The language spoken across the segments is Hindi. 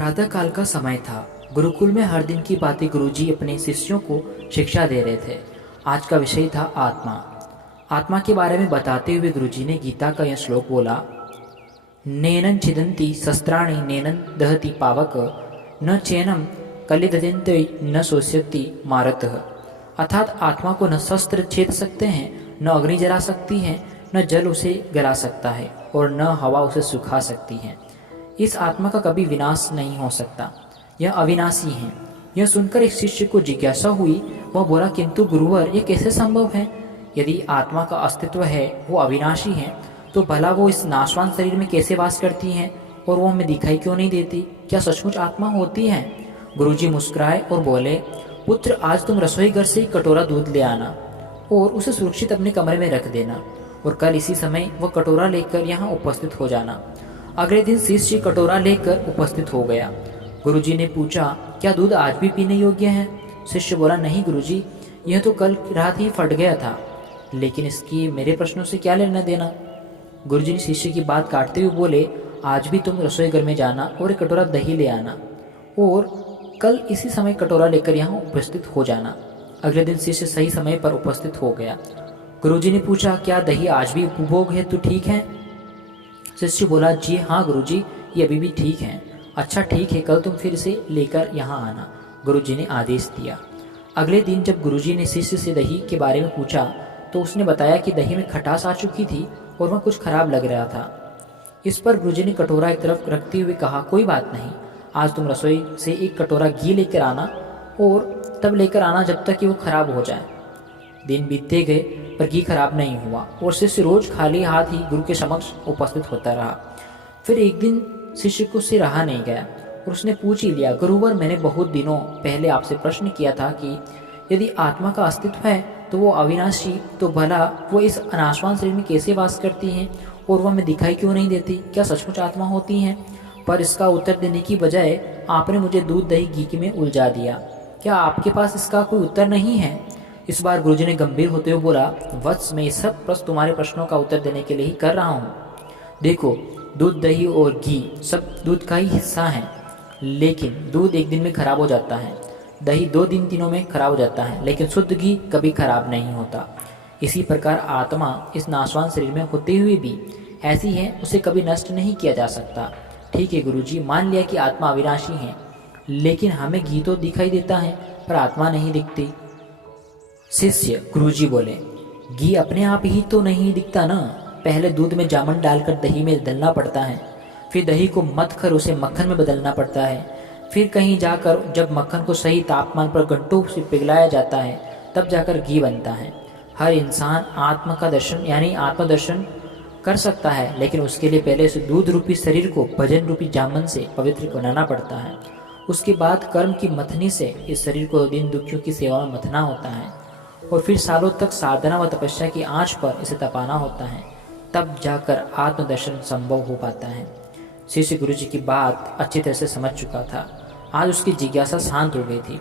प्रातःकाल का समय था। गुरुकुल में हर दिन की बातें गुरुजी अपने शिष्यों को शिक्षा दे रहे थे। आज का विषय था आत्मा। आत्मा के बारे में बताते हुए गुरुजी ने गीता का यह श्लोक बोला, नैनं छिदन्ति शस्त्राणि नैनं दहति पावक न चैनम कलिदन्ते न शोष्यति मारतः। अर्थात आत्मा को न शस्त्र छेद सकते हैं, न अग्नि जला सकती है, न जल उसे गला सकता है और न हवा उसे सुखा सकती है। इस आत्मा का कभी विनाश नहीं हो सकता, यह अविनाशी है। यह सुनकर एक शिष्य को जिज्ञासा हुई। वह बोला, किंतु गुरुवर, यह कैसे संभव है? यदि आत्मा का अस्तित्व है, वो अविनाशी है, तो भला वो इस नाशवान शरीर में कैसे वास करती हैं और वो हमें दिखाई क्यों नहीं देती? क्या सचमुच आत्मा होती है? गुरुजी मुस्कुराए और बोले, पुत्र, आज तुम रसोई घर से कटोरा दूध ले आना और उसे सुरक्षित अपने कमरे में रख देना और कल इसी समय वह कटोरा लेकर यहाँ उपस्थित हो जाना। अगले दिन शिष्य कटोरा लेकर उपस्थित हो गया। गुरुजी ने पूछा, क्या दूध आज भी पीने योग्य है? शिष्य बोला, नहीं गुरुजी, यह तो कल रात ही फट गया था, लेकिन इसकी मेरे प्रश्नों से क्या लेना देना? गुरुजी ने शिष्य की बात काटते हुए बोले, आज भी तुम रसोई घर में जाना और एक कटोरा दही ले आना और कल इसी समय कटोरा लेकर यहाँ उपस्थित हो जाना। अगले दिन शिष्य सही समय पर उपस्थित हो गया। गुरुजी ने पूछा, क्या दही आज भी उपभोग है तो ठीक है? शिष्य बोला, जी हाँ गुरुजी, ये अभी भी ठीक है। अच्छा ठीक है, कल तुम फिर से लेकर यहाँ आना, गुरुजी ने आदेश दिया। अगले दिन जब गुरुजी ने शिष्य से दही के बारे में पूछा तो उसने बताया कि दही में खटास आ चुकी थी और वह कुछ खराब लग रहा था। इस पर गुरुजी ने कटोरा एक तरफ रखते हुए कहा, कोई बात नहीं, आज तुम रसोई से एक कटोरा घी लेकर आना और तब लेकर आना जब तक कि वो खराब हो जाए। दिन बीतते गए पर घी खराब नहीं हुआ और शिष्य रोज खाली हाथ ही गुरु के समक्ष उपस्थित होता रहा। फिर एक दिन शिष्य को से रहा नहीं गया और उसने पूछ ही लिया, गुरुवर, मैंने बहुत दिनों पहले आपसे प्रश्न किया था कि यदि आत्मा का अस्तित्व है तो वो अविनाशी, तो भला वो इस अनाशवान शरीर में कैसे वास करती हैं और वह हमें दिखाई क्यों नहीं देती? क्या सचमुच आत्मा होती हैं? पर इसका उत्तर देने की बजाय आपने मुझे दूध दही घी में उलझा दिया। क्या आपके पास इसका कोई उत्तर नहीं है? इस बार गुरुजी ने गंभीर होते हुए बोला, वत्स, मैं सब प्रश्न तुम्हारे प्रश्नों का उत्तर देने के लिए ही कर रहा हूँ। देखो, दूध दही और घी सब दूध का ही हिस्सा है, लेकिन दूध एक दिन में खराब हो जाता है, दही 2 दिनों में खराब हो जाता है, लेकिन शुद्ध घी कभी खराब नहीं होता। इसी प्रकार आत्मा इस नाशवान शरीर में होते हुए भी ऐसी है, उसे कभी नष्ट नहीं किया जा सकता। ठीक है गुरुजी, मान लिया कि आत्मा अविनाशी है, लेकिन हमें घी तो दिखाई देता है पर आत्मा नहीं दिखती। शिष्य, गुरुजी बोले, घी अपने आप ही तो नहीं दिखता ना, पहले दूध में जामुन डालकर दही में बदलना पड़ता है, फिर दही को मथ कर उसे मक्खन में बदलना पड़ता है, फिर कहीं जाकर जब मक्खन को सही तापमान पर घंटों से पिघलाया जाता है तब जाकर घी बनता है। हर इंसान आत्मा का दर्शन यानी आत्मदर्शन कर सकता है, लेकिन उसके लिए पहले से दूध रूपी शरीर को भजन रूपी जामुन से पवित्र बनाना पड़ता है। उसके बाद कर्म की मथनी से इस शरीर को दिन दुखियों की सेवा में मथना होता है और फिर सालों तक साधना व तपस्या की आंच पर इसे तपाना होता है, तब जाकर आत्मदर्शन संभव हो पाता है। शिष्य गुरुजी की बात अच्छी तरह से समझ चुका था। आज उसकी जिज्ञासा शांत हो गई थी।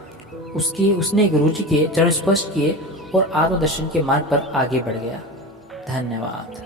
उसने गुरुजी के चरण स्पर्श किए और आत्मदर्शन के मार्ग पर आगे बढ़ गया। धन्यवाद।